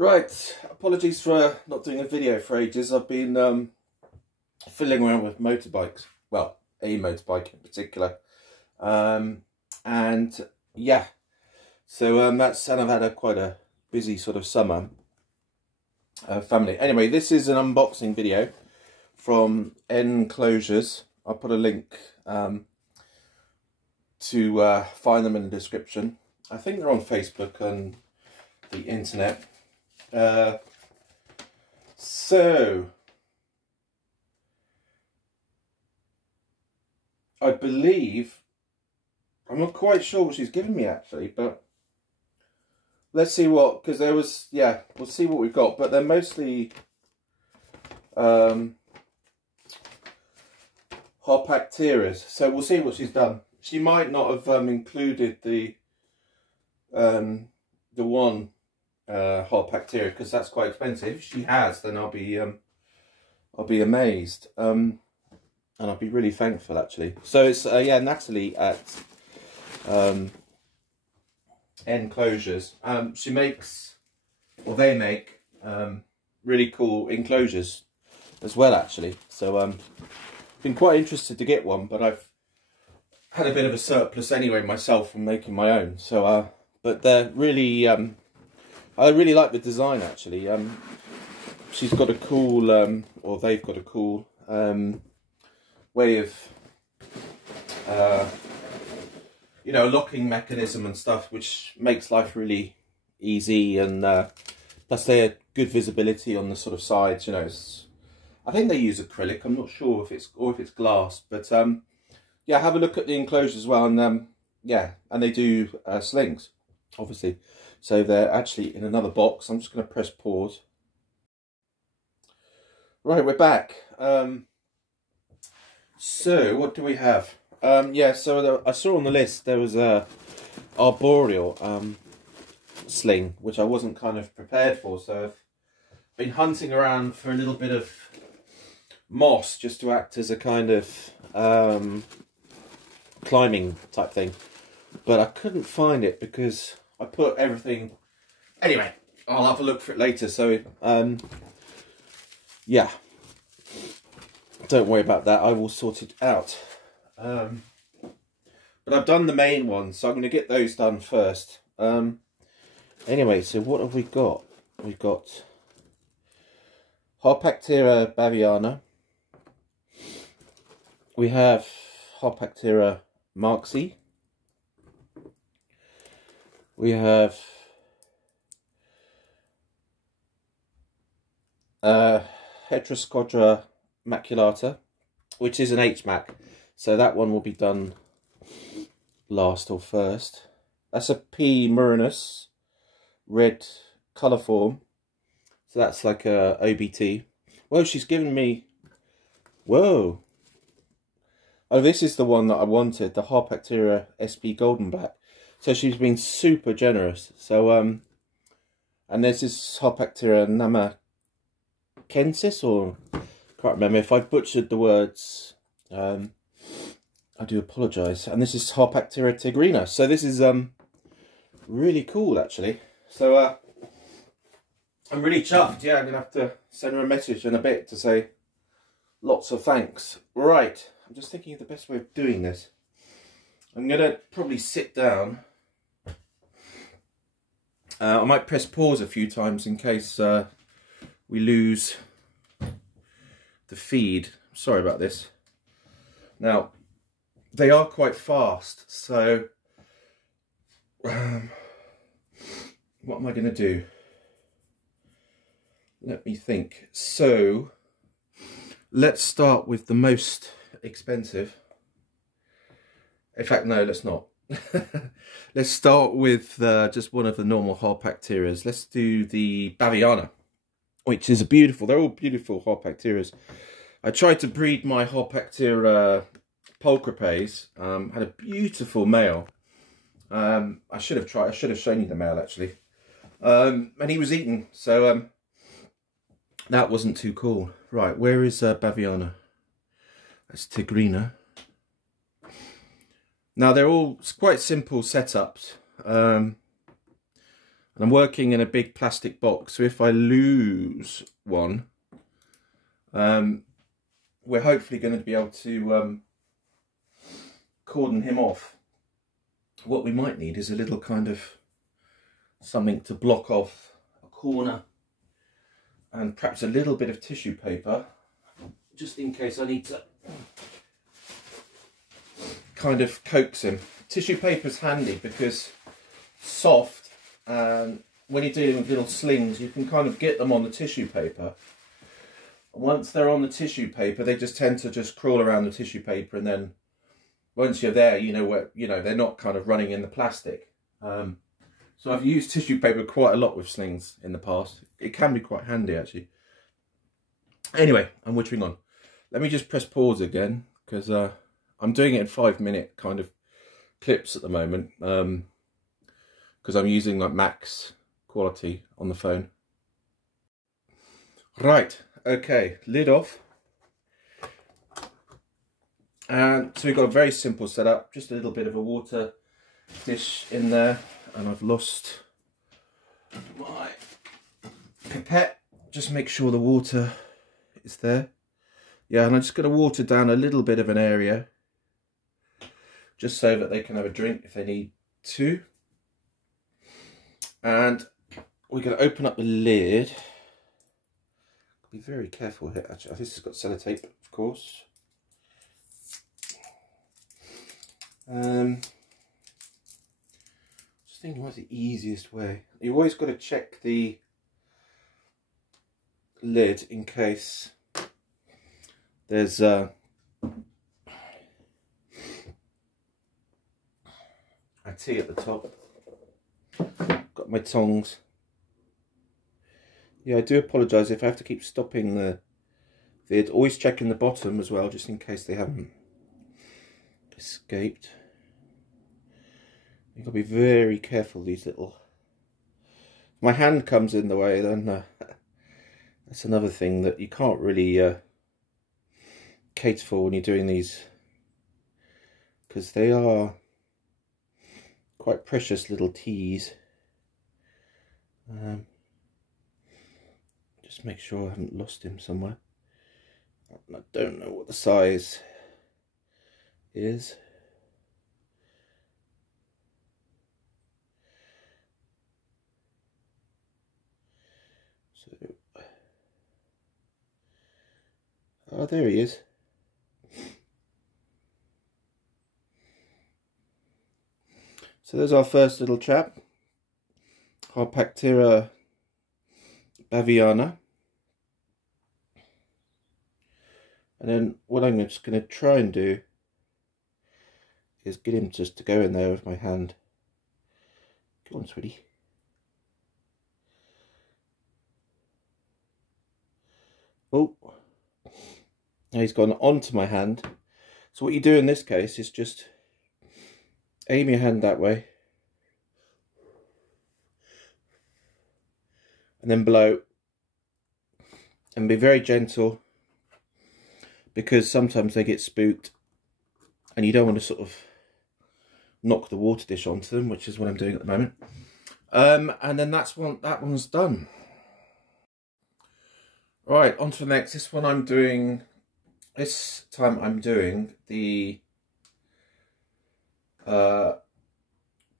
Right, apologies for not doing a video for ages. I've been fiddling around with motorbikes, well, a motorbike in particular, and yeah, so and I've had quite a busy sort of summer family. Anyway, this is an unboxing video from Nclosures. I'll put a link to find them in the description. I think they're on Facebook and the internet. So I believe, I'm not quite sure what she's given me actually, but let's see what, because there was, yeah, we'll see what we've got, but they're mostly Harpacteras, so we'll see what she's done. She might not have included the one Harpactera, because that's quite expensive. If she has, then I'll be amazed, and I'll be really thankful actually. So it's yeah, Natalie at Nclosures. She makes, or they make, really cool enclosures as well actually. So been quite interested to get one, but I've had a bit of a surplus anyway myself from making my own. So but they're really I really like the design actually. She's got a cool or they've got a cool way of you know, locking mechanism and stuff, which makes life really easy, and plus they had good visibility on the sort of sides. You know, I think they use acrylic. I'm not sure if it's glass, but yeah, have a look at the enclosure as well, and yeah, and they do slings, obviously. So they're actually in another box. I'm just going to press pause. Right, we're back. So what do we have? Yeah, so I saw on the list there was a arboreal sling, which I wasn't kind of prepared for. So I've been hunting around for a little bit of moss just to act as a kind of climbing type thing, but I couldn't find it because I put everything. Anyway, I'll have a look for it later. So yeah, don't worry about that. I will sort it out. But I've done the main ones, so I'm going to get those done first. Anyway, so what have we got? We've got Harpactera baviana. We have Harpactera marxi. We have Heteroscodra maculata, which is an HMAC. So that one will be done last or first. That's a P. murinus, red colour form. So that's like a OBT. Well, she's given me, whoa. Oh, this is the one that I wanted, the Harpactera SP Golden Black. So she's been super generous. So, and there's this Harpactera namakensis, or can't remember. If I butchered the words, I do apologise. And this is Harpactera tigrina. So this is really cool actually. So I'm really chuffed. Yeah, I'm gonna have to send her a message in a bit to say lots of thanks. Right, I'm just thinking of the best way of doing this. I'm gonna probably sit down. I might press pause a few times in case we lose the feed. Sorry about this. Now, they are quite fast, so what am I going to do? Let me think. So, let's start with the most expensive. In fact, no, let's not. Let's start with just one of the normal Harpacteras. Let's do the baviana, which is a beautiful, they're all beautiful Harpacteras. I tried to breed my Harpactera pulchripes, had a beautiful male. I should have shown you the male actually. And he was eaten, so that wasn't too cool. Right, where is baviana? That's tigrina. Now they're all quite simple setups. And I'm working in a big plastic box, so if I lose one, we're hopefully going to be able to cordon him off. What we might need is a little kind of something to block off a corner, and perhaps a little bit of tissue paper, just in case I need to kind of coax him. Tissue paper's handy because it's soft, and when you're dealing with little slings, you can kind of get them on the tissue paper. Once they're on the tissue paper, they just tend to just crawl around the tissue paper, and then once you're there, you know where, you know, they're not kind of running in the plastic. So I've used tissue paper quite a lot with slings in the past. It can be quite handy actually. Anyway, I'm wittering on. Let me just press pause again, because I'm doing it in 5-minute kind of clips at the moment, because I'm using like max quality on the phone. Right, okay, lid off. And so we've got a very simple setup, just a little bit of a water dish in there, and I've lost my pipette. Just make sure the water is there. Yeah, and I'm just going to water down a little bit of an area, just so that they can have a drink if they need to. And we're going to open up the lid. Be very careful here, actually. This has got sellotape, of course. Just thinking what's the easiest way. You've always got to check the lid in case there's a tea at the top. Got my tongs. Yeah, I do apologise if I have to keep stopping the vid. Always checking the bottom as well, just in case they haven't escaped. You've got to be very careful, these little... If my hand comes in the way, then that's another thing that you can't really cater for when you're doing these, because they are quite precious little teas. Just make sure I haven't lost him somewhere. I don't know what the size is. So, oh, there he is. So there's our first little chap, Harpactira baviana. And then what I'm just going to try and do is get him just to go in there with my hand. Go on, sweetie. Oh, now he's gone onto my hand. So what you do in this case is just aim your hand that way and then blow, and be very gentle, because sometimes they get spooked and you don't want to sort of knock the water dish onto them, which is what I'm doing at the moment. And then that one's done. Right, on to the next. This time I'm doing the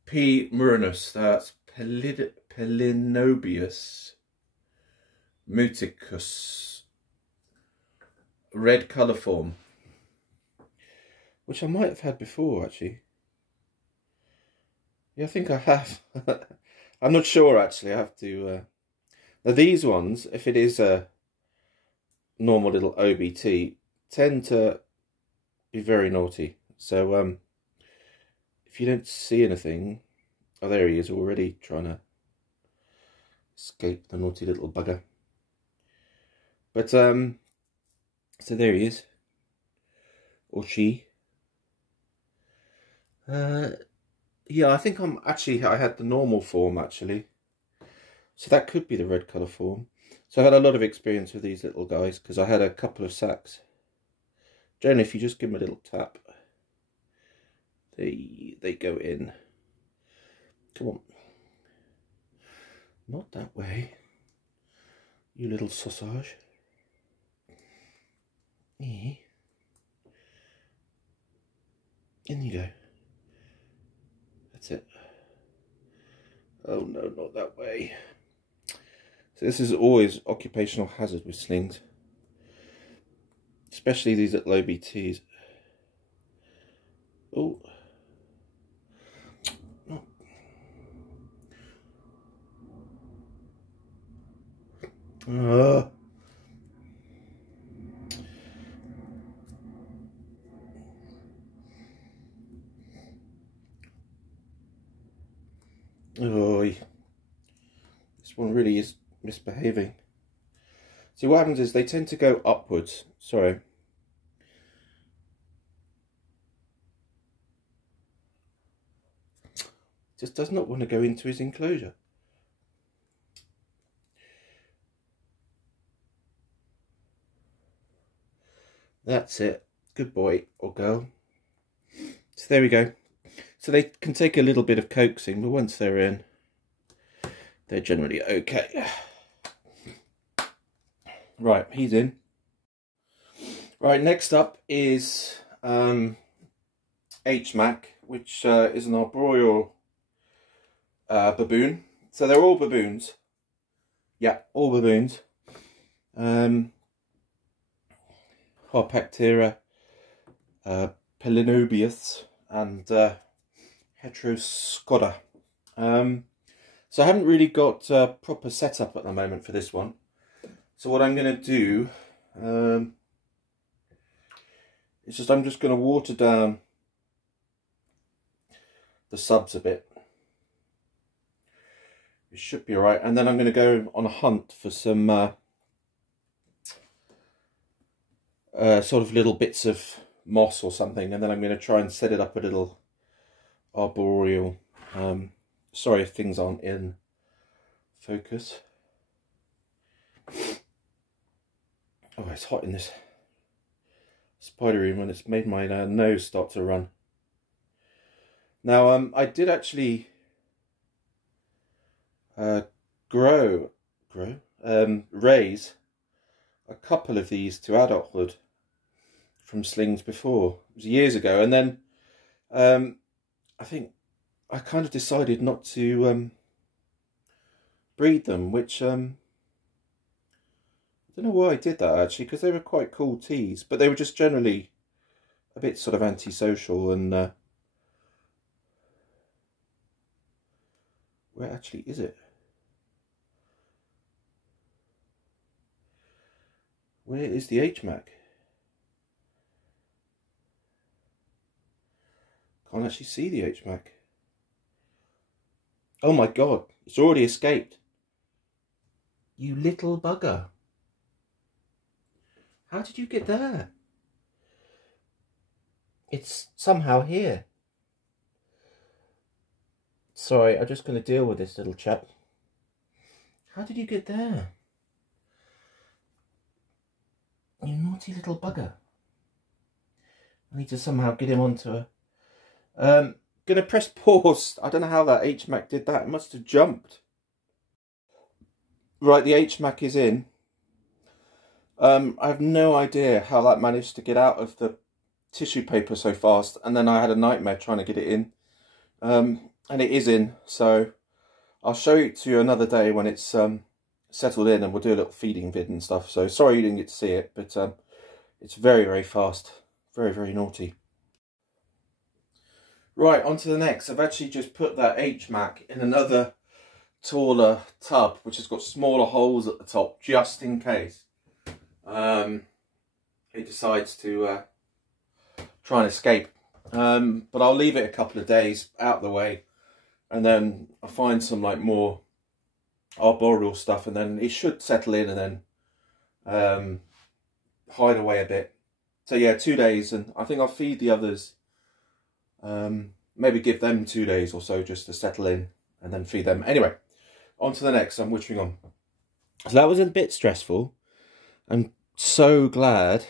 P. murinus, that's Pelinobius muticus, red colour form, which I might have had before actually. Yeah, I think I have. I'm not sure actually. I have to. Now these ones, if it is a normal little OBT, tend to be very naughty. So if you don't see anything, oh, there he is already trying to escape, the naughty little bugger. But so there he is, or she. Yeah, I think I had the normal form actually, so that could be the red colour form. So I had a lot of experience with these little guys because I had a couple of sacks. Generally, if you just give them a little tap, they go in. Come on. Not that way, you little sausage. In you go. That's it. Oh no, not that way. So this is always occupational hazard with slings, especially these at low BTs. Oh. No. Oh, this one really is misbehaving. See, what happens is they tend to go upwards. Sorry. Just does not want to go into his enclosure. That's it. Good boy or girl. So there we go. So they can take a little bit of coaxing, but once they're in, they're generally okay. Right, he's in. Right, next up is HMAC, which is an arboreal baboon. So they're all baboons. Yeah, all baboons. Harpactira, Pelinobius, and Heteroscoda. So I haven't really got a proper setup at the moment for this one. So what I'm going to do is just I'm just going to water down the subs a bit. It should be alright, and then I'm going to go on a hunt for some sort of little bits of moss or something, and then I'm going to try and set it up a little arboreal. Sorry if things aren't in focus. Oh, it's hot in this spider room, and it's made my nose start to run. Now, I did actually raise a couple of these to adulthood from slings before. It was years ago, and then I think I kind of decided not to breed them, which I don't know why I did that actually, because they were quite cool teas, but they were just generally a bit sort of antisocial. And where actually is it? Where is the HMAC? Can't actually see the HMAC. Oh my god, it's already escaped. You little bugger. How did you get there? It's somehow here. Sorry, I'm just going to deal with this little chap. How did you get there? You naughty little bugger. I need to somehow get him onto a... Gonna press pause. I don't know how that HMAC did that. It must have jumped. Right, the HMAC is in. I have no idea how that managed to get out of the tissue paper so fast, and then I had a nightmare trying to get it in. And it is in, so I'll show it to you another day when it's settled in, and we'll do a little feeding vid and stuff. So sorry you didn't get to see it, but it's very, very fast. Very, very naughty. Right, on to the next. I've actually just put that HMAC in another taller tub, which has got smaller holes at the top, just in case it decides to try and escape. But I'll leave it a couple of days out of the way, and then I'll find some like more arboreal stuff, and then it should settle in and then hide away a bit. So yeah, 2 days, and I think I'll feed the others. Maybe give them 2 days or so just to settle in, and then feed them. Anyway, on to the next. I'm wittering on. So that was a bit stressful. I'm so glad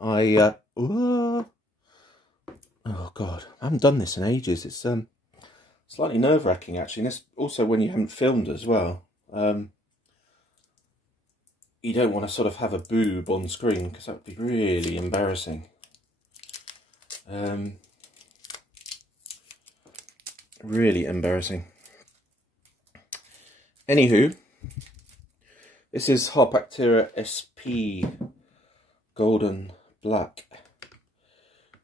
I... oh God, I haven't done this in ages. It's slightly nerve-wracking actually. And this also when you haven't filmed as well. You don't want to sort of have a boob on screen because that would be really embarrassing. Really embarrassing. Anywho, this is Harpactira SP Golden Black,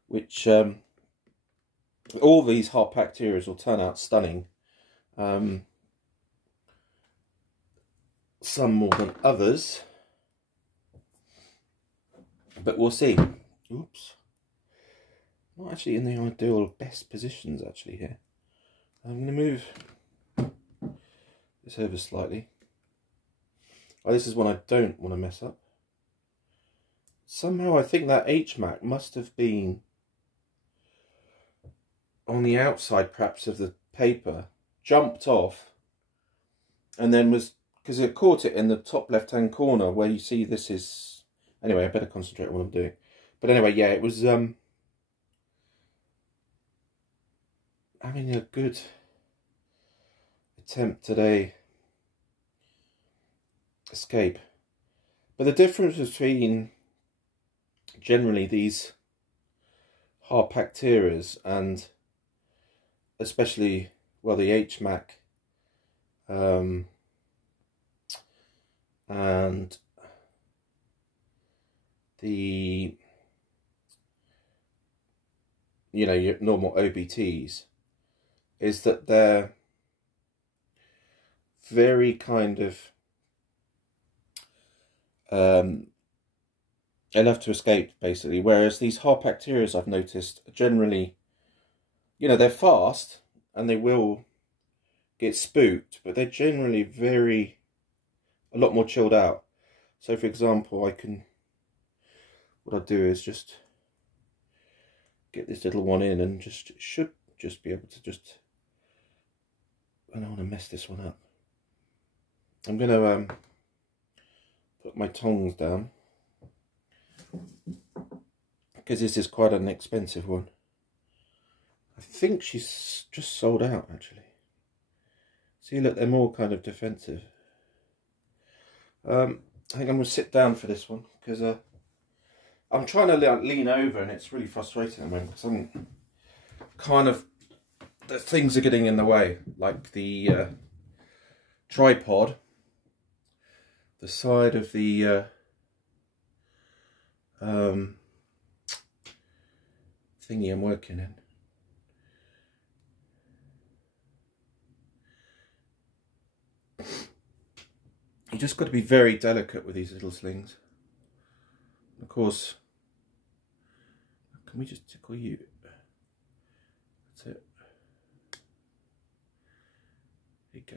which all these Harpactiras will turn out stunning. Some more than others, but we'll see. Oops, not actually in the ideal best positions actually here. I'm going to move this over slightly. Oh, this is one I don't want to mess up. Somehow I think that HMAC must have been on the outside perhaps of the paper, jumped off, and then was, because it caught it in the top left hand corner where you see this is, anyway, I better concentrate on what I'm doing. But anyway, yeah, it was having a good attempt at a escape. But the difference between generally these Harpactiras and especially, well, the HMAC and the, you know, your normal OBTs, is that they're very kind of they'll have to escape basically, whereas these Harpactiras I've noticed are generally, you know, they're fast and they will get spooked, but they're generally a lot more chilled out. So for example, what I'll do is just get this little one in and should just be able to just, I don't want to mess this one up. I'm going to put my tongs down because this is quite an expensive one. I think she's just sold out actually. See, look, they're more kind of defensive. I think I'm going to sit down for this one because I'm trying to lean over and it's really frustrating at the moment because I'm kind of, the things are getting in the way, like the tripod, the side of the thingy I'm working in. You just got to be very delicate with these little slings. Of course, can we just tickle you? That's it. There you go.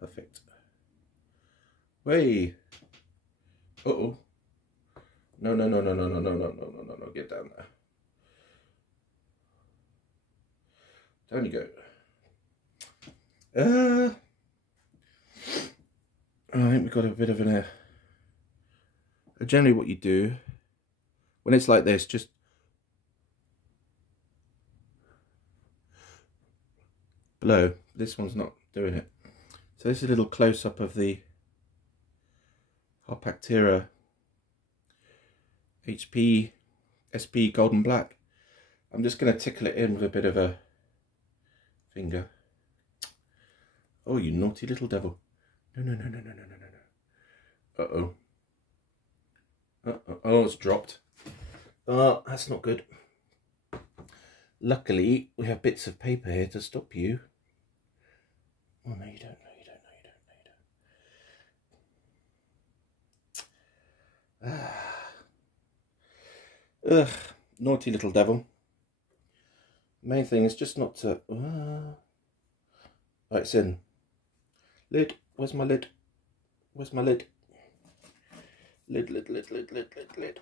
Perfect. Way. Uh-oh. No, no, no, no, no, no, no, no, no, no, no, no, get down there. Down you go. I think we've got a bit of an air. Generally what you do when it's like this, just blow. This one's not doing it. So this is a little close-up of the Harpactira SP Golden Black. I'm just going to tickle it in with a bit of a finger. Oh, you naughty little devil. No, no, no, no, no, no, no, no. Uh-oh. Uh-oh. Oh, it's dropped. Oh, that's not good. Luckily, we have bits of paper here to stop you. Oh, no, you don't. No, you don't. No, you don't. No, you don't. Ugh. Naughty little devil. Main thing is just not to... Right, it's in. Lid. Where's my lid? Where's my lid? Lid, lid, lid, lid, lid, lid, lid.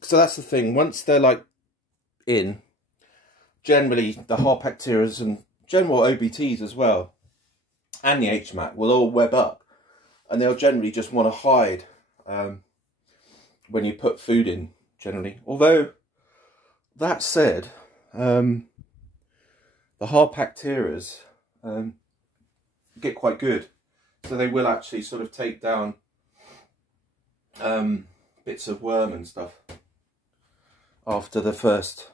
So that's the thing. Once they're like in, generally the Harpactiras and general OBTs as well, and the HMAC will all web up, and they'll generally just want to hide when you put food in. Generally, although that said, the the Harpacteras get quite good. So they will actually sort of take down bits of worm and stuff after the first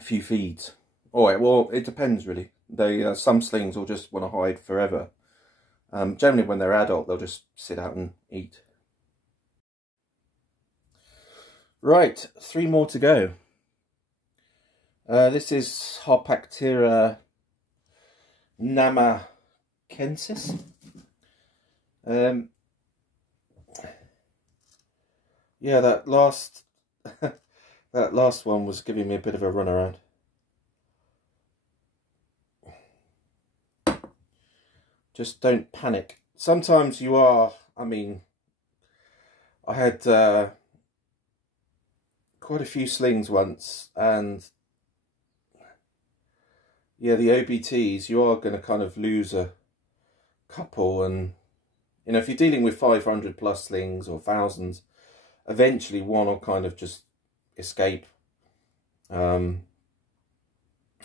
few feeds. Oh, well, it depends really. They some slings will just want to hide forever. Generally when they're adult, they'll just sit out and eat. Right, 3 more to go. This is Harpactera namakensis. Yeah, that last that last one was giving me a bit of a runaround. Just don't panic. Sometimes you are, I mean, I had quite a few slings once, and yeah, the OBTs, you are going to kind of lose a couple, and you know, if you're dealing with 500 plus slings or thousands, eventually one will kind of just escape, and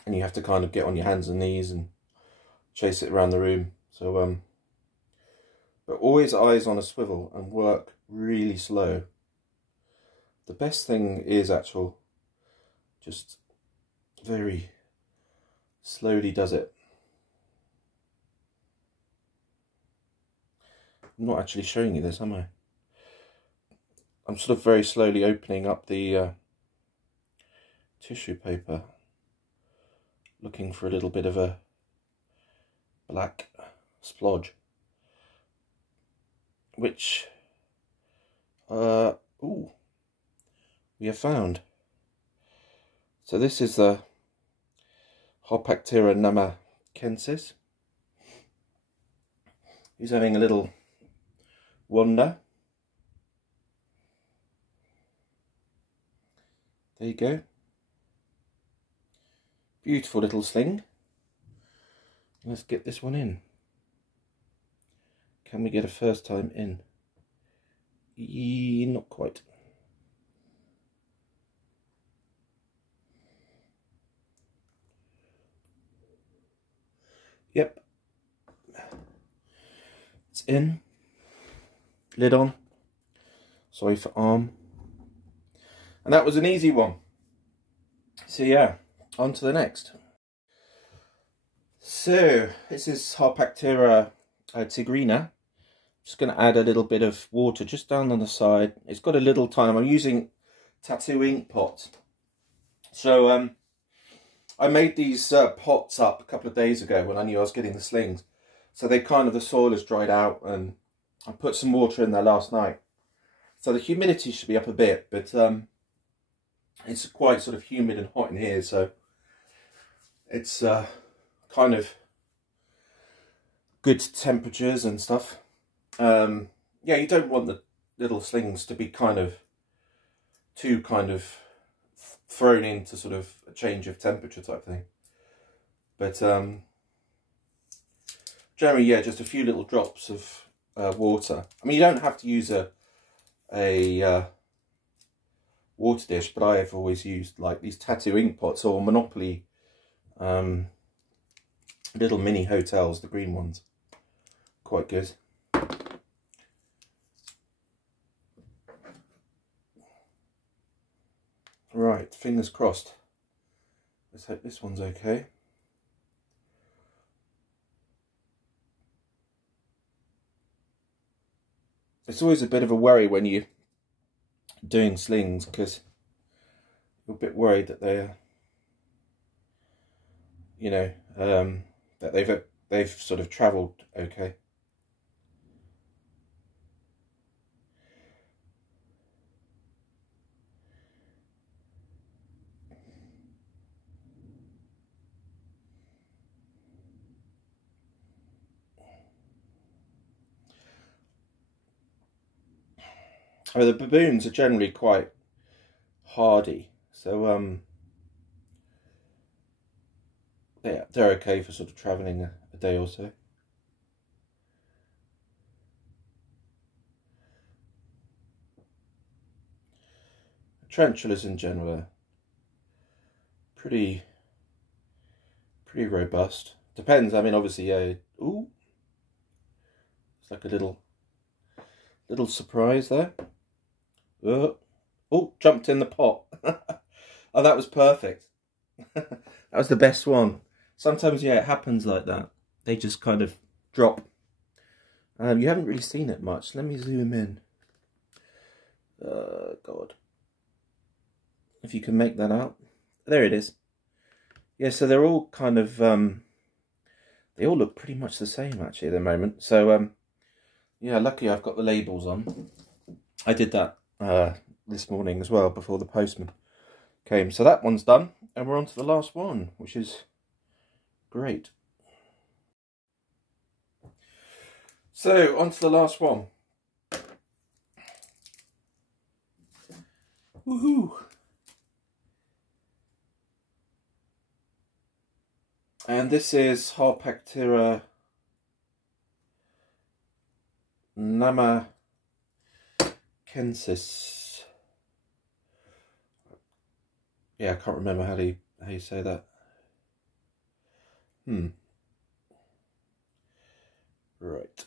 you have to kind of get on your hands and knees and chase it around the room. So but always eyes on a swivel and work really slow. The best thing is just very slowly does it. I'm not actually showing you this, am I? I'm sort of very slowly opening up the tissue paper, looking for a little bit of a black splodge, which ooh, we have found. So this is the Harpactera namakensis. He's having a little wander. There you go. Beautiful little sling. Let's get this one in. Can we get a first time in? Not quite. Yep. It's in. Lid on. Sorry for arm. And that was an easy one. So yeah, on to the next. So this is Harpactera tigrina. Just going to add a little bit of water just down on the side. It's got a little tiny, I'm using tattoo ink pots. So I made these pots up a couple of days ago when I knew I was getting the slings. So they kind of, the soil has dried out, and I put some water in there last night. So the humidity should be up a bit, but it's quite sort of humid and hot in here, so it's kind of good temperatures and stuff. Yeah, you don't want the little slings to be too thrown into sort of a change of temperature type thing. But generally, yeah, just a few little drops of water. I mean, you don't have to use a water dish, but I have always used like these tattoo ink pots or Monopoly little mini hotels, the green ones. Quite good. Right, fingers crossed. Let's hope this one's okay. It's always a bit of a worry when you're doing slings, because you're a bit worried that they're, you know, that they've sort of travelled okay. Oh, the baboons are generally quite hardy, so they're okay for sort of travelling a day or so. Tarantulas in general are pretty pretty robust. Depends, I mean, obviously, yeah. Ooh. It's like a little surprise there. Oh, jumped in the pot. Oh, that was perfect. That was the best one. Sometimes, yeah, it happens like that. They just kind of drop. You haven't really seen it much. Let me zoom in. God. If you can make that out. There it is. Yeah, so they're all kind of, they all look pretty much the same actually at the moment. So, yeah, lucky I've got the labels on. I did that this morning as well before the postman came. So that one's done, and we're on to the last one, which is great. So, on to the last one. Woohoo! And this is Harpactira namakensis. Yeah, I can't remember how you say that. Right.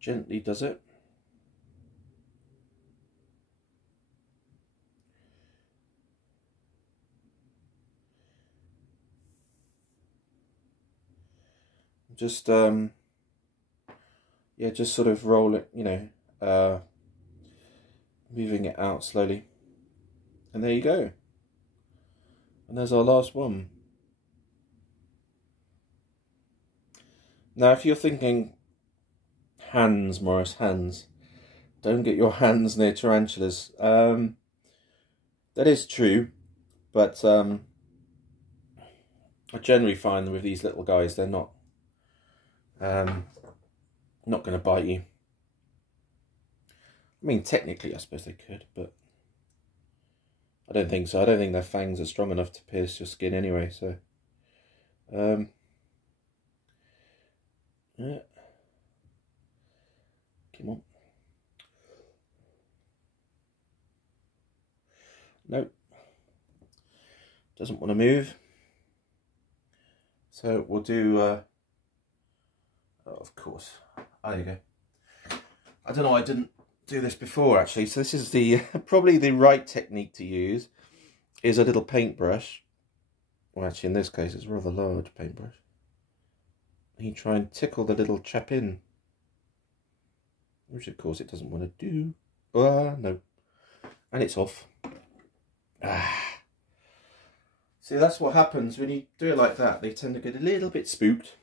Gently does it. Just yeah, just sort of roll it, you know, moving it out slowly. And there you go. And there's our last one. Now, if you're thinking, hands, Morris, hands, don't get your hands near tarantulas. That is true, but I generally find that with these little guys, they're not going to bite you. I mean, technically, I suppose they could, but I don't think so. I don't think their fangs are strong enough to pierce your skin anyway, so... yeah. Come on. Nope. Doesn't want to move. So we'll do... oh, of course. There you go. I don't know, I didn't do this before actually. So this is the probably the right technique to use is a little paintbrush. Well, actually in this case it's a rather large paintbrush. And you try and tickle the little chap in, which of course it doesn't want to do. No. And it's off. See, that's what happens when you do it like that. They tend to get a little bit spooked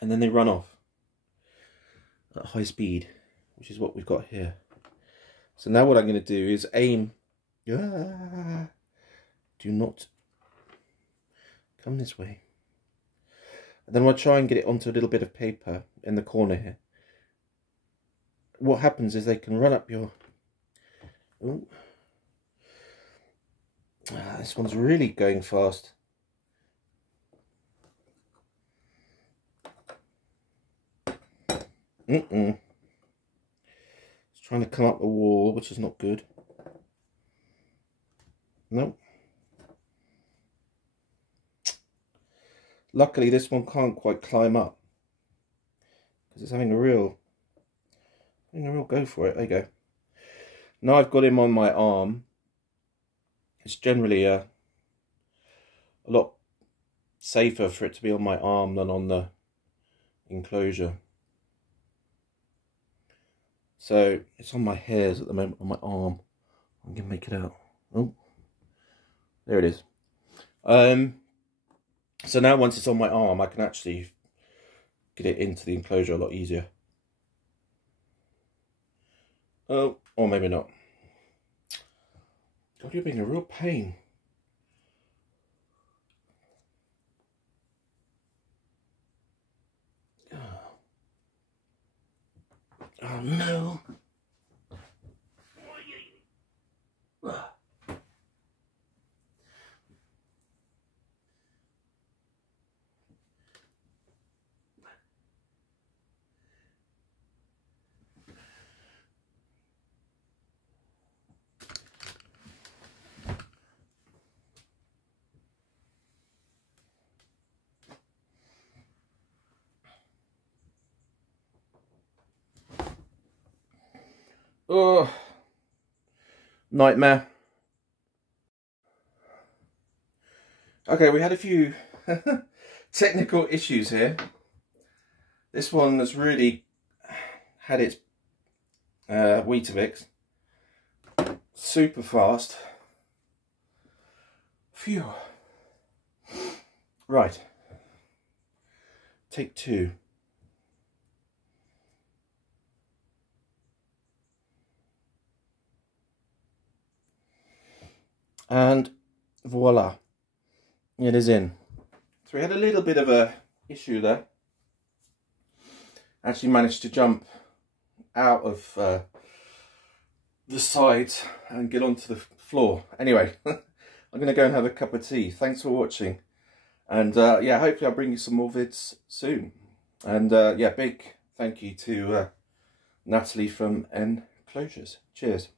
and then they run off at high speed, which is what we've got here. So now what I'm going to do is aim. Do not come this way. And then I'll try and get it onto a little bit of paper in the corner here. What happens is they can run up your... Ooh. This one's really going fast. It's trying to come up the wall, which is not good. Nope. Luckily, this one can't quite climb up because it's having a real go for it. There you go. Now I've got him on my arm. It's generally a lot safer for it to be on my arm than on the enclosure. So it's on my hairs at the moment, on my arm. I'm gonna make it out. Oh, there it is. So now once it's on my arm, I can actually get it into the enclosure a lot easier. Oh, or maybe not. God, you're being a real pain. Oh no. Oh, nightmare. Okay, we had a few technical issues here. This one has really had its Weetabix. Super fast. Phew. Right. Take two. And voila. It is in. So we had a little bit of a issue there. Actually managed to jump out of the sides and get onto the floor. Anyway, I'm going to go and have a cup of tea. Thanks for watching. And yeah, hopefully I'll bring you some more vids soon. And yeah, big thank you to Natalie from Nclosures. Cheers.